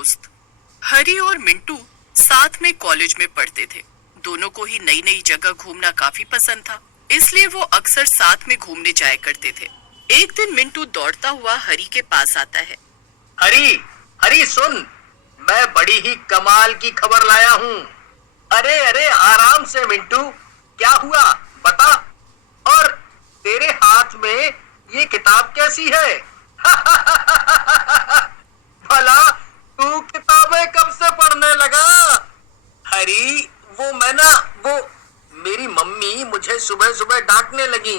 दोस्त। हरी और मिंटू साथ में कॉलेज में पढ़ते थे। दोनों को ही नई नई जगह घूमना काफी पसंद था, इसलिए वो अक्सर साथ में घूमने जाया करते थे। एक दिन मिंटू दौड़ता हुआ हरी के पास आता है। हरी, हरी सुन, मैं बड़ी ही कमाल की खबर लाया हूँ। अरे अरे आराम से मिंटू, क्या हुआ बता। और तेरे हाथ में ये किताब कैसी है? भला तू किताबें कब से पढ़ने लगा? हरी, वो मेरी मम्मी मुझे सुबह सुबह डांटने लगी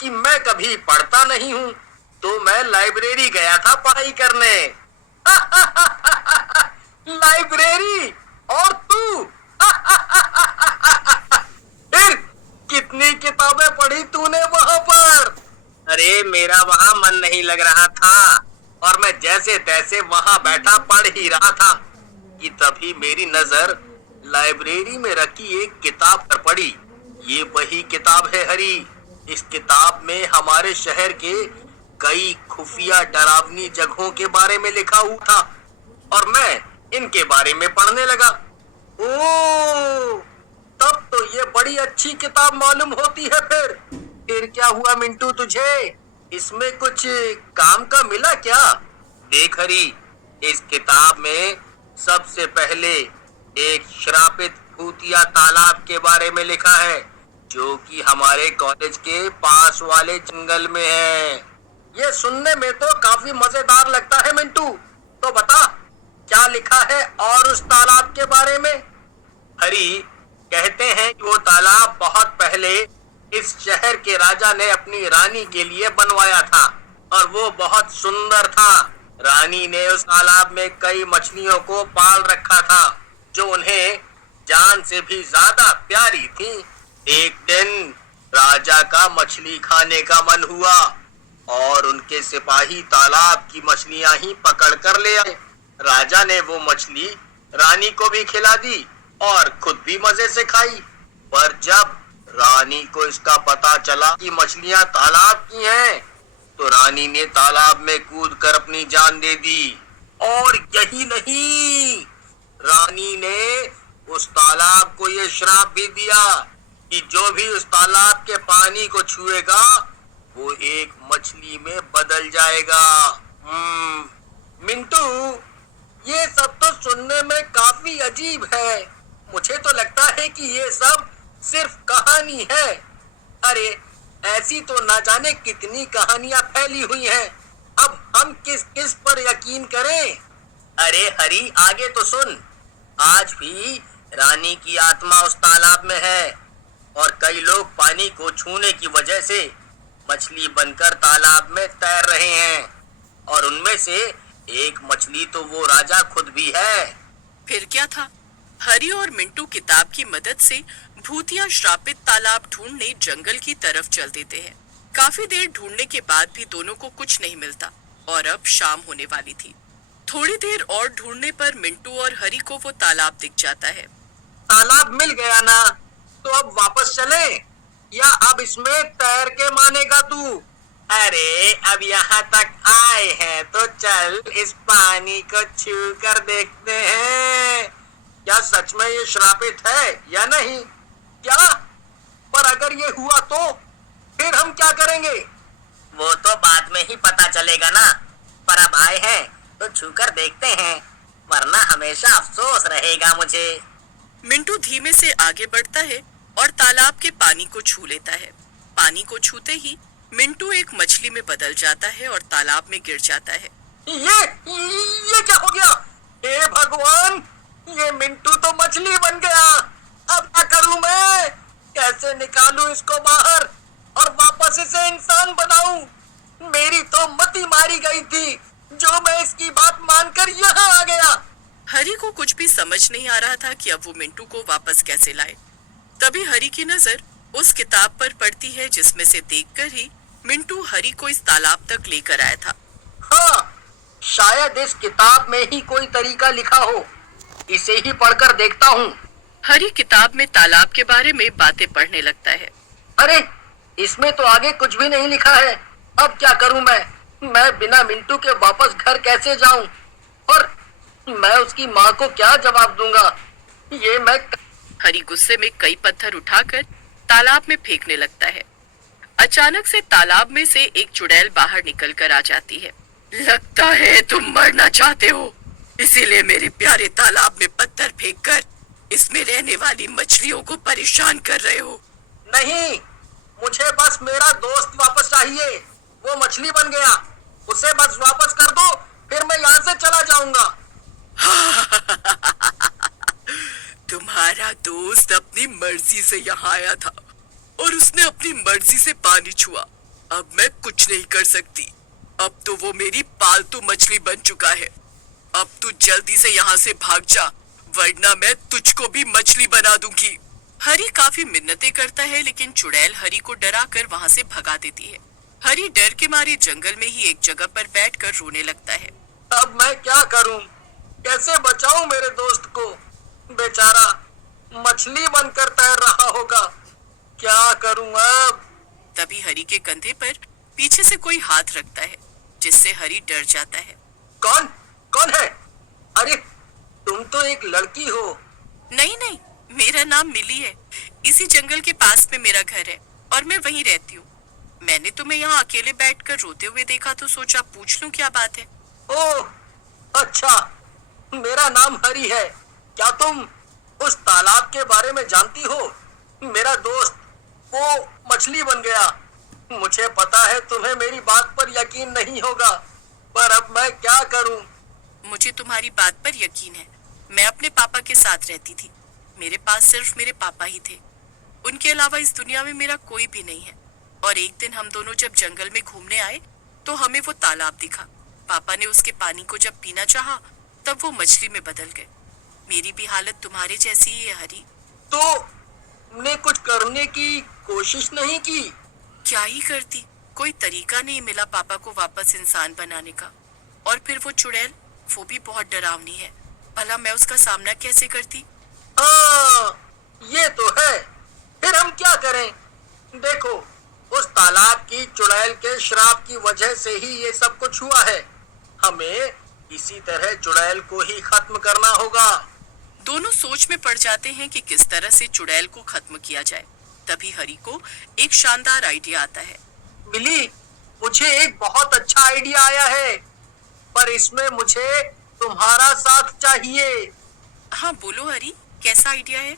कि मैं कभी पढ़ता नहीं हूँ, तो मैं लाइब्रेरी गया था पढ़ाई करने। लाइब्रेरी? और तू? फिर कितनी किताबें पढ़ी तूने वहां पर? अरे मेरा वहां मन नहीं लग रहा था और मैं जैसे तैसे वहां बैठा पढ़ ही रहा था कि तभी मेरी नजर लाइब्रेरी में रखी एक किताब पर पड़ी। ये वही किताब है हरी। इस किताब में हमारे शहर के कई खुफिया डरावनी जगहों के बारे में लिखा हुआ था और मैं इनके बारे में पढ़ने लगा। ओह, तब तो ये बड़ी अच्छी किताब मालूम होती है। फिर क्या हुआ मिंटू तुझे? इसमें कुछ काम का मिला क्या? देख हरी, इस किताब में सबसे पहले एक श्रापित भूतिया तालाब के बारे में लिखा है, जो कि हमारे कॉलेज के पास वाले जंगल में है। ये सुनने में तो काफी मजेदार लगता है मिंटू। तो बता, क्या लिखा है और उस तालाब के बारे में? हरी, कहते हैं कि वो तालाब बहुत पहले इस शहर के राजा ने अपनी रानी के लिए बनवाया था और वो बहुत सुंदर था। रानी ने उस तालाब में कई मछलियों को पाल रखा था जो उन्हें जान से भी ज्यादा प्यारी थी। एक दिन राजा का मछली खाने का मन हुआ और उनके सिपाही तालाब की मछलियां ही पकड़ कर ले आए। राजा ने वो मछली रानी को भी खिला दी और खुद भी मजे से खाई। पर जब रानी को इसका पता चला कि मछलियां तालाब की हैं, तो रानी ने तालाब में कूदकर अपनी जान दे दी। और यही नहीं, रानी ने उस तालाब को ये श्राप भी दिया कि जो भी उस तालाब के पानी को छुएगा वो एक मछली में बदल जाएगा। मिंटू, ये सब तो सुनने में काफी अजीब है। मुझे तो लगता है कि ये सब सिर्फ कहानी है। अरे ऐसी तो ना जाने कितनी कहानियां फैली हुई हैं। अब हम किस किस पर यकीन करें? अरे हरी, आगे तो सुन। आज भी रानी की आत्मा उस तालाब में है और कई लोग पानी को छूने की वजह से मछली बनकर तालाब में तैर रहे हैं और उनमें से एक मछली तो वो राजा खुद भी है। फिर क्या था? हरी और मिंटू किताब की मदद से भूतिया श्रापित तालाब ढूंढने जंगल की तरफ चल देते हैं। काफी देर ढूंढने के बाद भी दोनों को कुछ नहीं मिलता और अब शाम होने वाली थी। थोड़ी देर और ढूंढने पर मिंटू और हरी को वो तालाब दिख जाता है। तालाब मिल गया ना, तो अब वापस चले या अब इसमें तैर के मानेगा तू? अरे अब यहाँ तक आए हैं तो चल इस पानी को छू कर देखते हैं, क्या सच में ये श्रापित है या नहीं। क्या? पर अगर ये हुआ तो फिर हम क्या करेंगे? वो तो बाद में ही पता चलेगा ना, पर अब आए हैं तो छू कर देखते हैं, वरना हमेशा अफसोस रहेगा मुझे। मिंटू धीमे से आगे बढ़ता है और तालाब के पानी को छू लेता है। पानी को छूते ही मिंटू एक मछली में बदल जाता है और तालाब में गिर जाता है। ये क्या हो गया? हे भगवान, ये मिंटू तो मछली बन गया। अब क्या करूं मैं? कैसे निकालूं इसको बाहर और वापस इसे इंसान बनाऊं? मेरी तो मति मारी गई थी जो मैं इसकी बात मानकर यहाँ आ गया। हरी को कुछ भी समझ नहीं आ रहा था कि अब वो मिंटू को वापस कैसे लाए। तभी हरी की नजर उस किताब पर पड़ती है जिसमें से देखकर ही मिंटू हरी को इस तालाब तक लेकर आया था। हाँ, शायद इस किताब में ही कोई तरीका लिखा हो। इसे ही पढ़कर देखता हूँ। हरी किताब में तालाब के बारे में बातें पढ़ने लगता है। अरे इसमें तो आगे कुछ भी नहीं लिखा है। अब क्या करूं मैं बिना मिंटू के वापस घर कैसे जाऊं? और मैं उसकी माँ को क्या जवाब दूंगा? ये मैं हरी गुस्से में कई पत्थर उठाकर तालाब में फेंकने लगता है। अचानक से तालाब में से एक चुड़ैल बाहर निकल कर आ जाती है। लगता है तुम मरना चाहते हो, इसीलिए मेरे प्यारे तालाब में पत्थर फेंककर इसमें रहने वाली मछलियों को परेशान कर रहे हो। नहीं, मुझे बस मेरा दोस्त वापस चाहिए। वो मछली बन गया, उसे बस वापस कर दो, फिर मैं यहाँ से चला जाऊंगा। तुम्हारा दोस्त अपनी मर्जी से यहाँ आया था और उसने अपनी मर्जी से पानी छुआ। अब मैं कुछ नहीं कर सकती। अब तो वो मेरी पालतू मछली बन चुका है। अब तू जल्दी से यहाँ से भाग जा, वरना मैं तुझको भी मछली बना दूंगी। हरी काफी मिन्नतें करता है, लेकिन चुड़ैल हरी को डरा कर वहाँ से भगा देती है। हरी डर के मारे जंगल में ही एक जगह पर बैठकर रोने लगता है। अब मैं क्या करूं? कैसे बचाऊं मेरे दोस्त को? बेचारा मछली बनकर तैर रहा होगा। क्या करूं अब? तभी हरी के कंधे पर पीछे से कोई हाथ रखता है, जिससे हरी डर जाता है। कौन कौन है? अरे तुम तो एक लड़की हो। नहीं नहीं, मेरा नाम मिली है। इसी जंगल के पास में मेरा घर है और मैं वहीं रहती हूँ। मैंने तुम्हें यहाँ अकेले बैठकर रोते हुए देखा तो सोचा पूछ लूं क्या बात है। ओह अच्छा, मेरा नाम हरी है। क्या तुम उस तालाब के बारे में जानती हो? मेरा दोस्त वो मछली बन गया। मुझे पता है तुम्हें मेरी बात पर यकीन नहीं होगा, पर अब मैं क्या करूं? मुझे तुम्हारी बात पर यकीन है। मैं अपने पापा के साथ रहती थी। मेरे पास सिर्फ मेरे पापा ही थे। उनके अलावा इस दुनिया में मेरा कोई भी नहीं है। और एक दिन हम दोनों जब जंगल में घूमने आए तो हमें वो तालाब दिखा। पापा ने उसके पानी को जब पीना चाहा तब वो मछली में बदल गए। मेरी भी हालत तुम्हारे जैसी ही है हरी। तो तुमने कुछ करने की कोशिश नहीं की? क्या ही करती, कोई तरीका नहीं मिला पापा को वापस इंसान बनाने का। और फिर वो चुड़ैल, वो भी बहुत डरावनी है। भला मैं उसका सामना कैसे करती? हाँ, ये तो है। फिर हम क्या करें? देखो, उस तालाब की चुड़ैल के श्राप की वजह से ही ये सब कुछ हुआ है। हमें इसी तरह चुड़ैल को ही खत्म करना होगा। दोनों सोच में पड़ जाते हैं कि किस तरह से चुड़ैल को खत्म किया जाए। तभी हरी को एक शानदार आइडिया आता है। मिली, मुझे एक बहुत अच्छा आइडिया आया है, पर इसमें मुझे तुम्हारा साथ चाहिए। हाँ बोलो हरी, कैसा आइडिया है?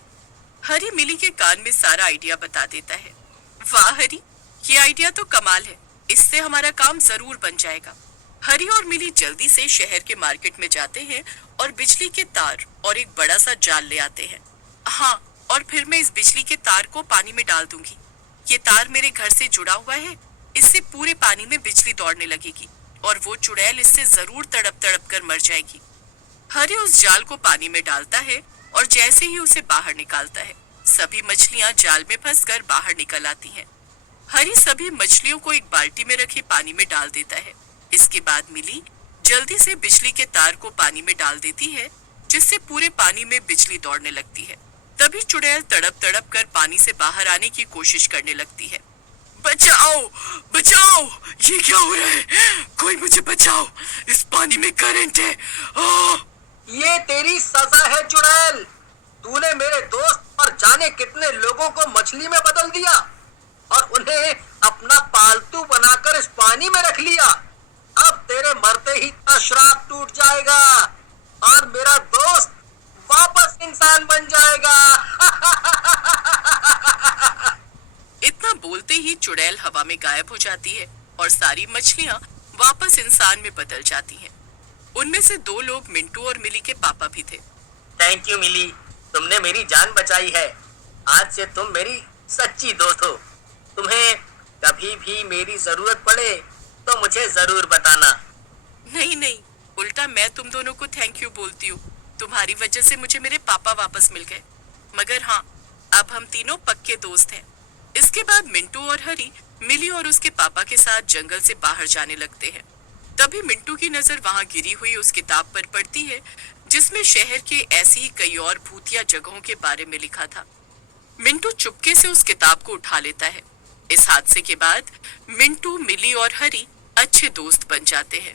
हरी मिली के कान में सारा आइडिया बता देता है। वाह हरी, ये आइडिया तो कमाल है। इससे हमारा काम जरूर बन जाएगा। हरी और मिली जल्दी से शहर के मार्केट में जाते हैं और बिजली के तार और एक बड़ा सा जाल ले आते हैं। हाँ, और फिर मैं इस बिजली के तार को पानी में डाल दूंगी। ये तार मेरे घर से जुड़ा हुआ है, इससे पूरे पानी में बिजली दौड़ने लगेगी और वो चुड़ैल इससे जरूर तड़प तड़प कर मर जाएगी। हरी उस जाल को पानी में डालता है और जैसे ही उसे बाहर निकालता है, सभी मछलियां जाल में फंसकर बाहर निकल आती हैं। हरी सभी मछलियों को एक बाल्टी में रखे पानी में डाल देता है। इसके बाद मिली जल्दी से बिजली के तार को पानी में डाल देती है, जिससे पूरे पानी में बिजली दौड़ने लगती है। तभी चुड़ैल तड़प तड़प कर पानी से बाहर आने की कोशिश करने लगती है। बचाओ बचाओ, ये क्या हो रहा है? कोई मुझे बचाओ, इस पानी में करंट है। ये तेरी सजा है चुड़ैल। तूने मेरे दोस्त और जाने कितने लोगों को मछली में बदल दिया और उन्हें अपना पालतू बनाकर इस पानी में रख लिया। अब तेरे मरते ही श्राप टूट जाएगा और मेरा दोस्त वापस इंसान बन जाएगा। इतना बोलते ही चुड़ैल हवा में गायब हो जाती है और सारी मछलियां वापस इंसान में बदल जाती हैं। उनमें से दो लोग मिंटू और मिली के पापा भी थे। थैंक यू मिली, तुमने मेरी जान बचाई है। आज से तुम मेरी सच्ची दोस्त हो। तुम्हें कभी भी मेरी जरूरत पड़े तो मुझे जरूर बताना। नहीं नहीं, उल्टा मैं तुम दोनों को थैंक यू बोलती हूँ। तुम्हारी वजह से मुझे मेरे पापा वापस मिल गए। मगर हाँ, अब हम तीनों पक्के दोस्त हैं। इसके बाद मिंटू और हरी मिली और उसके पापा के साथ जंगल से बाहर जाने लगते हैं। तभी मिंटू की नजर वहाँ गिरी हुई उस किताब पर पड़ती है, जिसमें शहर के ऐसी ही कई और भूतिया जगहों के बारे में लिखा था। मिंटू चुपके से उस किताब को उठा लेता है। इस हादसे के बाद मिंटू, मिली और हरी अच्छे दोस्त बन जाते हैं।